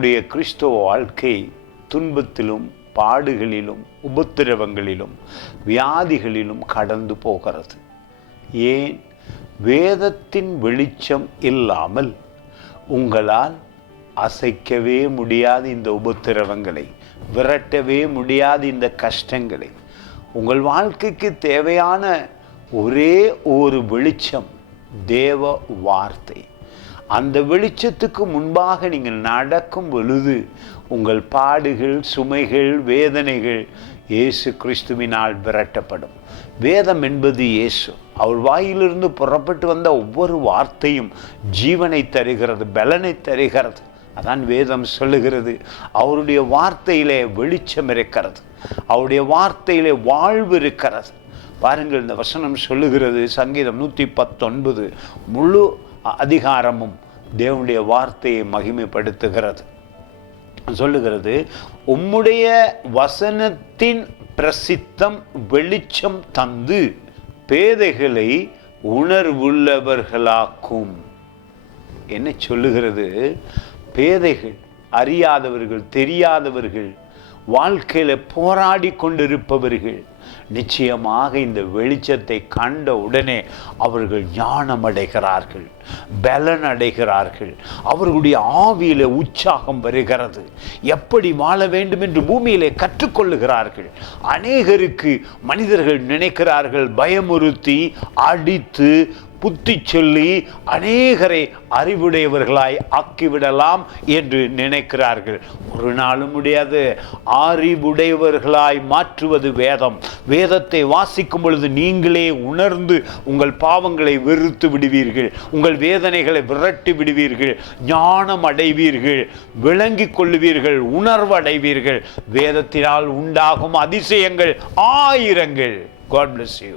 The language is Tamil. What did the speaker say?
அநேகருடைய கிறிஸ்தவ வாழ்க்கை துன்பத்திலும் பாடுகளிலும் உபத்திரவங்களிலும் வியாதிகளிலும் கடந்து போகிறது. ஏன்? வேதத்தின் வெளிச்சம் இல்லாமல் உங்களால் அசைக்கவே முடியாது இந்த உபத்திரவங்களை, விரட்டவே முடியாது இந்த கஷ்டங்களை. உங்கள் வாழ்க்கைக்கு தேவையான ஒரே ஒரு வெளிச்சம் தேவ வார்த்தை. அந்த வெளிச்சத்துக்கு முன்பாக நீங்கள் நடக்கும் பொழுது உங்கள் பாடுகள், சுமைகள், வேதனைகள் இயேசு கிறிஸ்துவினால் விரட்டப்படும். வேதம் என்பது இயேசு. அவர் வாயிலிருந்து புறப்பட்டு வந்த ஒவ்வொரு வார்த்தையும் ஜீவனை தருகிறது, பலனை தருகிறது. அதான் வேதம் சொல்லுகிறது. அவருடைய வார்த்தையிலே வெளிச்சம் இருக்கிறது, அவருடைய வார்த்தையிலே வாழ்வு இருக்கிறது. பாருங்கள், இந்த வசனம் சொல்லுகிறது, சங்கீதம் 119 முழு அதிகாரமும் தேவனுடைய வார்த்தையை மகிமைப்படுத்துகிறது. சொல்லுகிறது, உம்முடைய வசனத்தின் பிரசித்தம் வெளிச்சம் தந்து பேதைகளை உணர்வுள்ளவர்களாக்கும். என்ன சொல்லுகிறது? பேதைகள், அறியாதவர்கள், தெரியாதவர்கள், வாழ்க்கையில போராடி கொண்டிருப்பவர்கள் நிச்சயமாக இந்த வெளிச்சத்தை கண்ட உடனே அவர்கள் ஞானம் அடைகிறார்கள், பலன் அடைகிறார்கள். அவர்களுடைய ஆவியிலே உற்சாகம் வருகிறது. எப்படி வாழ வேண்டும் என்று பூமியிலே கற்றுக்கொள்ளுகிறார்கள். அநேகருக்கு மனிதர்கள் நினைக்கிறார்கள், பயமுறுத்தி அடித்து புத்தி சொல்லி அநேகரை அறிவுடையவர்களாய் ஆக்கிவிடலாம் என்று நினைக்கிறார்கள். ஒரு நாளும் முடியாது. அறிவுடையவர்களாய் மாற்றுவது வேதம். வேதத்தை வாசிக்கும் பொழுது நீங்களே உணர்ந்து உங்கள் பாவங்களை வெறுத்து விடுவீர்கள், உங்கள் வேதனைகளை விரட்டி விடுவீர்கள், ஞானம் அடைவீர்கள், விளங்கிக் கொள்ளுவீர்கள், உணர்வு அடைவீர்கள். வேதத்தினால் உண்டாகும் அதிசயங்கள் ஆயிரங்கள். God bless you.